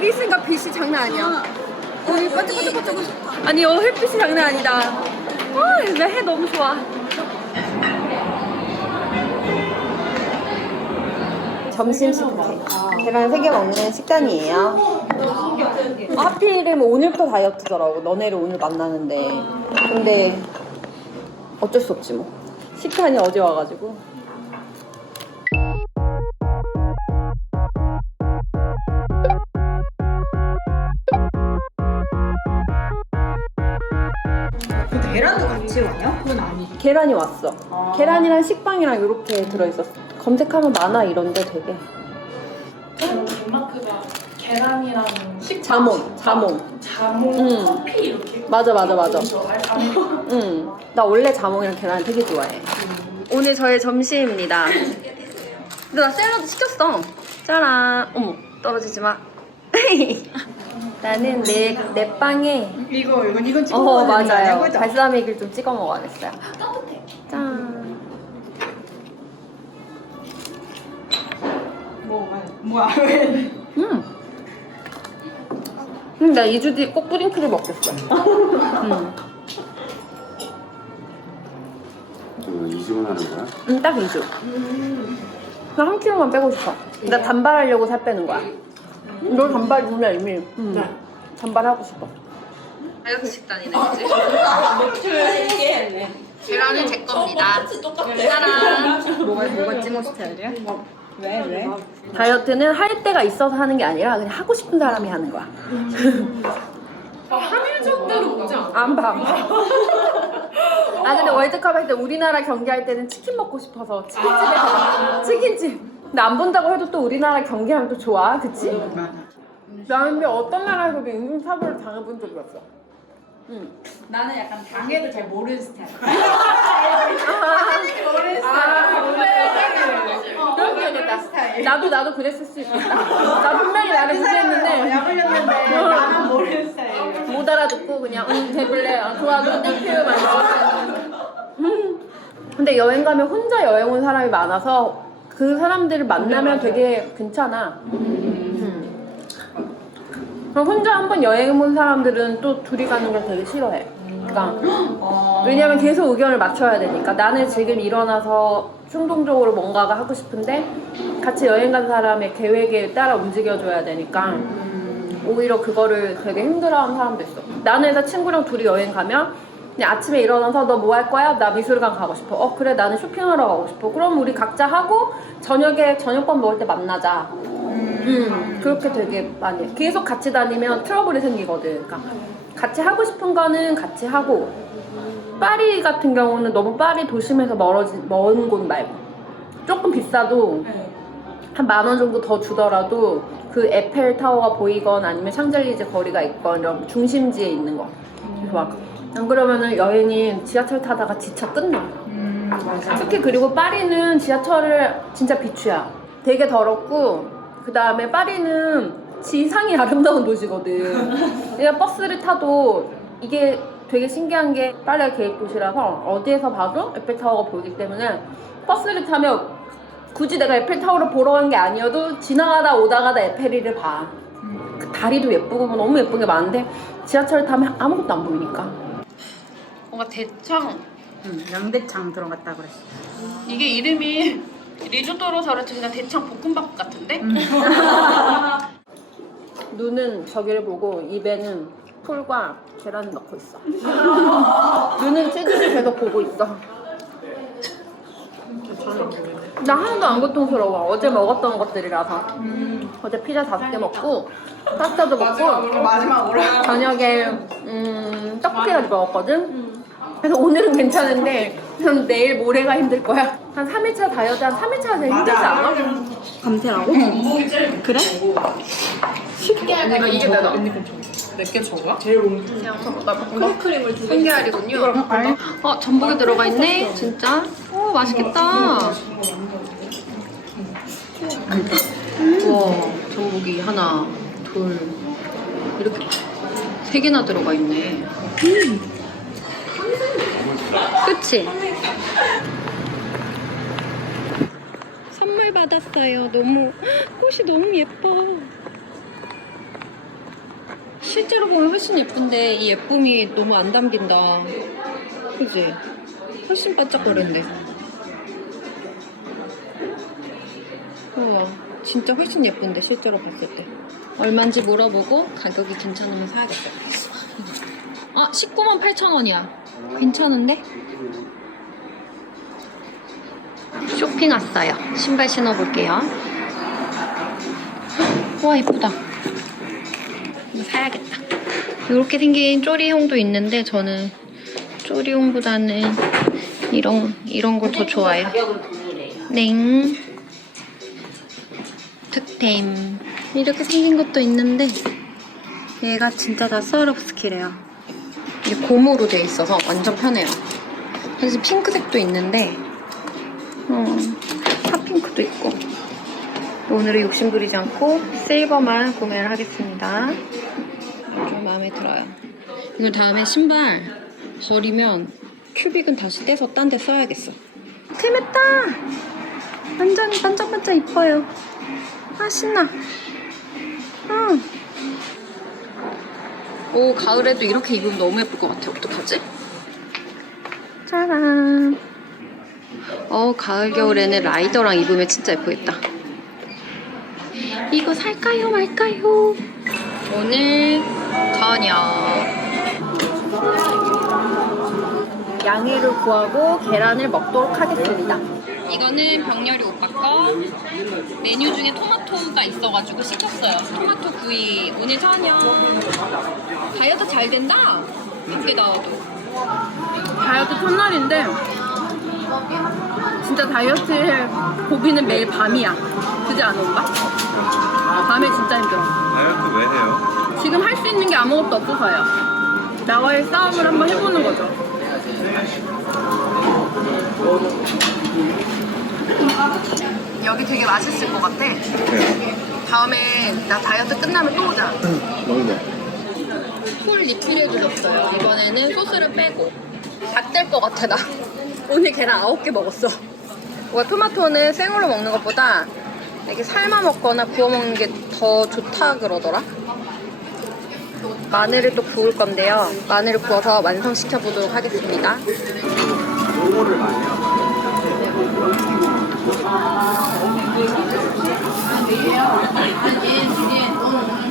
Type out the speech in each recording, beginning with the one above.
여기 있으니까 빛이 장난 아니야. 여기 반짝반짝반짝. 아니 여기 햇빛이 장난 아니다. 와, 여기 해 너무 좋아. 점심 식대. 계란 3개 먹는 식단이에요. 아, 하필이면 오늘부터 다이어트더라고. 너네를 오늘 만나는데. 근데 어쩔 수 없지 뭐. 식단이 어제 와가지고. 계란이 왔어. 아. 계란이랑 식빵이랑 이렇게 들어있었어. 검색하면 많아 이런데 되게. 덴마크가 계란이랑 식 자몽, 자몽. 자몽, 음. 커피 이렇게 맞아, 맞아, 맞아. 응. 나 원래 자몽이랑 계란 되게 좋아해. 오늘 저의 점심입니다. 근데 나 샐러드 시켰어. 짜란. 어머, 떨어지지 마. 나는 내, 내 빵에 이거 이건 이건 찍어 어 먹어야 되는 거 맞아요. 그죠? 발사믹을 좀 찍어 먹어야겠어요. 따뜻해. 짠. 뭐 뭐야 왜? 음. 음, 나 2주 뒤에 꼭 뿌링클을 먹겠어. 음. 그 이직을 하는 거야? 음, 딱 2주. 나한 킬로만 빼고 싶어. 나 단발하려고 살 빼는 거야. 너 단발이구나 이미. 음. 네. 단발하고 싶어. 다이어트 식단이네, 그지? 계란은 제 겁니다. 짜란. 뭐가 뭐가 찜호 스타일이야? 왜 왜? 다이어트는 할 때가 있어서 하는 게 아니라 그냥 하고 싶은 사람이 하는 거야. 한일 정도로 보지 않아? 안 봐, 안 봐. 아 근데 월드컵 할 때 우리나라 경기할 때는 치킨 먹고 싶어서 치킨집에 가 치킨집. 근데 안 본다고 해도 또 우리나라 경기하면 또 좋아, 그치? 맞아. 나는 근데 어떤 나라에서도 인종차별을 당해본 적이 없어. 응. 나는 약간 당해도 잘 모르는 스타일. 그럴 수 있겠다. 나도 나도 그랬을 수 있겠다. 나 분명히 나를 무시했는데 약올렸는데 나는 모르는 스타일. 못 알아듣고 그냥 응 대블레 아, 좋아 그럼 땡큐 음. 근데 여행 가면 혼자 여행 온 사람이 많아서 그 사람들을 만나면 되게 괜찮아. 음. 그럼 혼자 한번 여행 온 사람들은 또 둘이 가는 걸 되게 싫어해. 그러니까 왜냐면 계속 의견을 맞춰야 되니까. 나는 지금 일어나서 충동적으로 뭔가가 하고 싶은데 같이 여행 간 사람의 계획에 따라 움직여줘야 되니까 오히려 그거를 되게 힘들어하는 사람도 있어. 나는 회사 친구랑 둘이 여행 가면 그냥 아침에 일어나서 너 뭐 할 거야? 나 미술관 가고 싶어. 어 그래 나는 쇼핑하러 가고 싶어. 그럼 우리 각자 하고 저녁에 저녁밥 먹을 때 만나자. 음, 그렇게 되게 많이 해. 계속 같이 다니면 트러블이 생기거든. 그러니까 같이 하고 싶은 거는 같이 하고 파리 같은 경우는 너무 파리 도심에서 멀어지 먼 곳 말고 조금 비싸도 한 만 원 정도 더 주더라도 그 에펠 타워가 보이건 아니면 샹젤리제 거리가 있건 이런 중심지에 있는 거 좋아. 안 그러면은 여행이 지하철 타다가 지쳐 끝나. 음. 특히 그리고 파리는 지하철을 진짜 비추야. 되게 더럽고 그 다음에 파리는 지상이 아름다운 도시거든. 그냥 버스를 타도 이게 되게 신기한 게 파리가 계획 도시라서 어디에서 봐도 에펠타워가 보이기 때문에 버스를 타면 굳이 내가 에펠타워를 보러 간 게 아니어도 지나가다 오다가다 에펠이를 봐. 그 다리도 예쁘고 뭐 너무 예쁜 게 많은데 지하철 타면 아무것도 안 보이니까. 뭔가 대창 응, 양대창 들어갔다 그랬어. 이게 이름이 리조또로 저랬지 그냥 대창 볶음밥 같은데? 눈은 저기를 보고 입에는 풀과 계란을 넣고 있어. 눈은 치즈를 계속 보고 있어. 나 하나도 안 고통스러워. 어제 먹었던 것들이라서. 어제 피자 다섯 개 먹고 파스타도 먹고 마지막으로. 저녁에 음, 떡볶이까지 먹었거든? 그래서 오늘은 괜찮은데 전 내일 모레가 힘들 거야. 한 3일차 다이어트 한 3일차가 제일 힘들지 않아? 감태라고? 그래? 내가 이게 내가 몇개 적어? 크림을 두 성게알이군요. 어 전복이 들어가 있네. 진짜. 오 맛있겠다. 우와 전복이 하나, 둘 이렇게 세 개나 들어가 있네. 그치? 선물 받았어요. 너무 꽃이 너무 예뻐. 실제로 보면 훨씬 예쁜데 이 예쁨이 너무 안 담긴다. 그지? 훨씬 반짝거리는데. 우와, 진짜 훨씬 예쁜데 실제로 봤을 때. 얼마인지 물어보고 가격이 괜찮으면 사야겠다. 아, 19만 8천 원이야. 괜찮은데? 쇼핑 왔어요. 신발 신어볼게요. 와, 이쁘다. 이거 사야겠다. 이렇게 생긴 쪼리용도 있는데 저는 쪼리용보다는 이런 이런 걸 더 좋아해요. 냉 득템 이렇게 생긴 것도 있는데 얘가 진짜 다 스와rov스키래요. 이게 고무로 돼 있어서 완전 편해요. 사실 핑크색도 있는데 어, 핫핑크도 있고 오늘은 욕심 부리지 않고 실버만 구매를 하겠습니다. 좀 마음에 들어요. 이걸 다음에 신발 버리면 큐빅은 다시 떼서 딴 데 써야겠어. 재밌다! 완전 반짝반짝 이뻐요. 아, 신나. 응. 오, 가을에도 이렇게 입으면 너무 예쁠 것 같아. 어떡하지? 짜란. 어, 가을, 겨울에는 라이더랑 입으면 진짜 예쁘겠다. 이거 살까요, 말까요? 오늘 저녁. 양해를 구하고 계란을 먹도록 하겠습니다. 이거는 병렬이 오빠 거. 메뉴 중에 토마토가 있어가지고 시켰어요. 토마토 구이. 오늘 저녁. 다이어트 잘 된다. 밖에 나와도. 다이어트 첫날인데 진짜 다이어트에 고기는 매일 밤이야. 그지 않아 오빠? 밤에 진짜 힘들어. 다이어트 왜 해요? 지금 할 수 있는 게 아무것도 없어서요. 나와의 싸움을 한번 해보는 거죠. 여기 되게 맛있을 것 같아. 다음에 나 다이어트 끝나면 또 오자. 먹어. 풀 리필해주셨어요. 이번에는 소스를 빼고. 닭될 것 같아, 나. 오늘 계란 9개 먹었어. 와, 토마토는 생으로 먹는 것보다 이렇게 삶아 먹거나 구워 먹는 게 더 좋다 그러더라. 마늘을 또 구울 건데요. 마늘을 구워서 완성시켜 보도록 하겠습니다.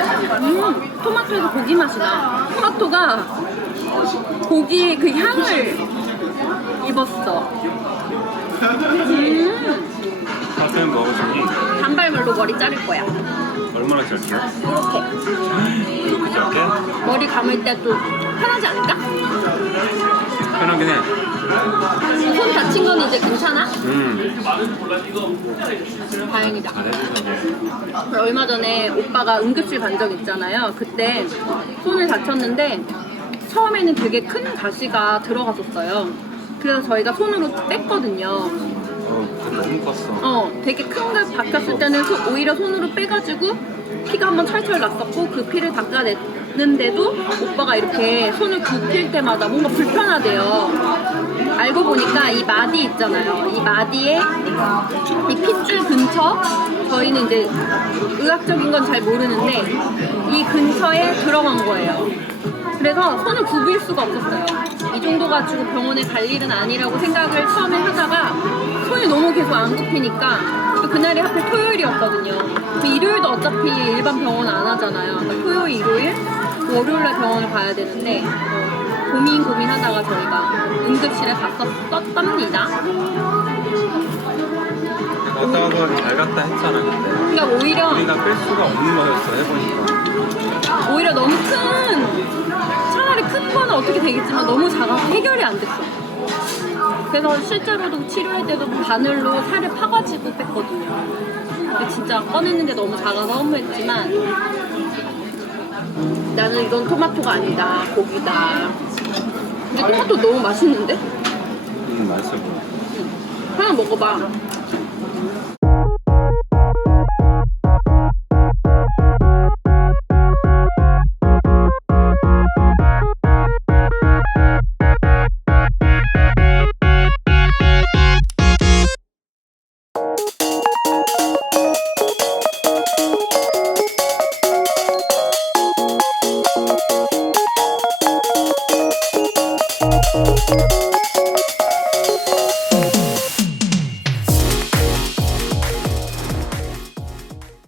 음, 토마토에서 고기 맛이 나. 토마토가 고기의 그 향을 입었어. 음, 가슴 먹어주니 단발머리로 머리 자를 거야. 얼마나 짧게? 이렇게. 이렇게 짧게? 머리 감을 때또 편하지 않을까? 편하긴 해. 손 다친 건 이제 괜찮아? 음, 다행이다. 잘해주셨네. 얼마 전에 오빠가 응급실 간 적 있잖아요. 그때 손을 다쳤는데 처음에는 되게 큰 가시가 들어갔었어요. 그래서 저희가 손으로 뺐거든요. 어, 너무 컸어. 어, 되게 큰거 박혔을 때는 소- 오히려 손으로 빼가지고 피가 한번 철철 났었고 그 피를 닦아냈 는데도 오빠가 이렇게 손을 굽힐 때마다 뭔가 불편하대요. 알고 보니까 이 마디 있잖아요. 이 마디에 이 핏줄 근처 저희는 이제 의학적인 건 잘 모르는데 이 근처에 들어간 거예요. 그래서 손을 굽일 수가 없었어요. 이 정도 가지고 병원에 갈 일은 아니라고 생각을 처음에 하다가 손이 너무 계속 안 굽히니까 또 그날이 하필 토요일이었거든요. 그 일요일도 어차피 일반 병원 안 하잖아요. 그러니까 토요일, 일요일, 그 월요일날 병원을 가야 되는데 어, 고민 고민하다가 저희가 응급실에 갔었답니다. 갔다 와서 잘 갔다 했잖아, 근데. 그러니까 오히려 우리가 뺄 수가 없는 거였어, 해보니까. 오히려 너무 큰 차라리 큰 거는 어떻게 되겠지만 너무 작아서 해결이 안 됐어. 그래서 실제로도 치료할 때도 바늘로 살을 파가지고 뺐거든요. 근데 진짜 꺼냈는데 너무 작아서 허무했지만 나는 이건 토마토가 아니다 고기다. 근데 토마토 너무 맛있는데? 음, 맛있어 보여. 하나 먹어봐.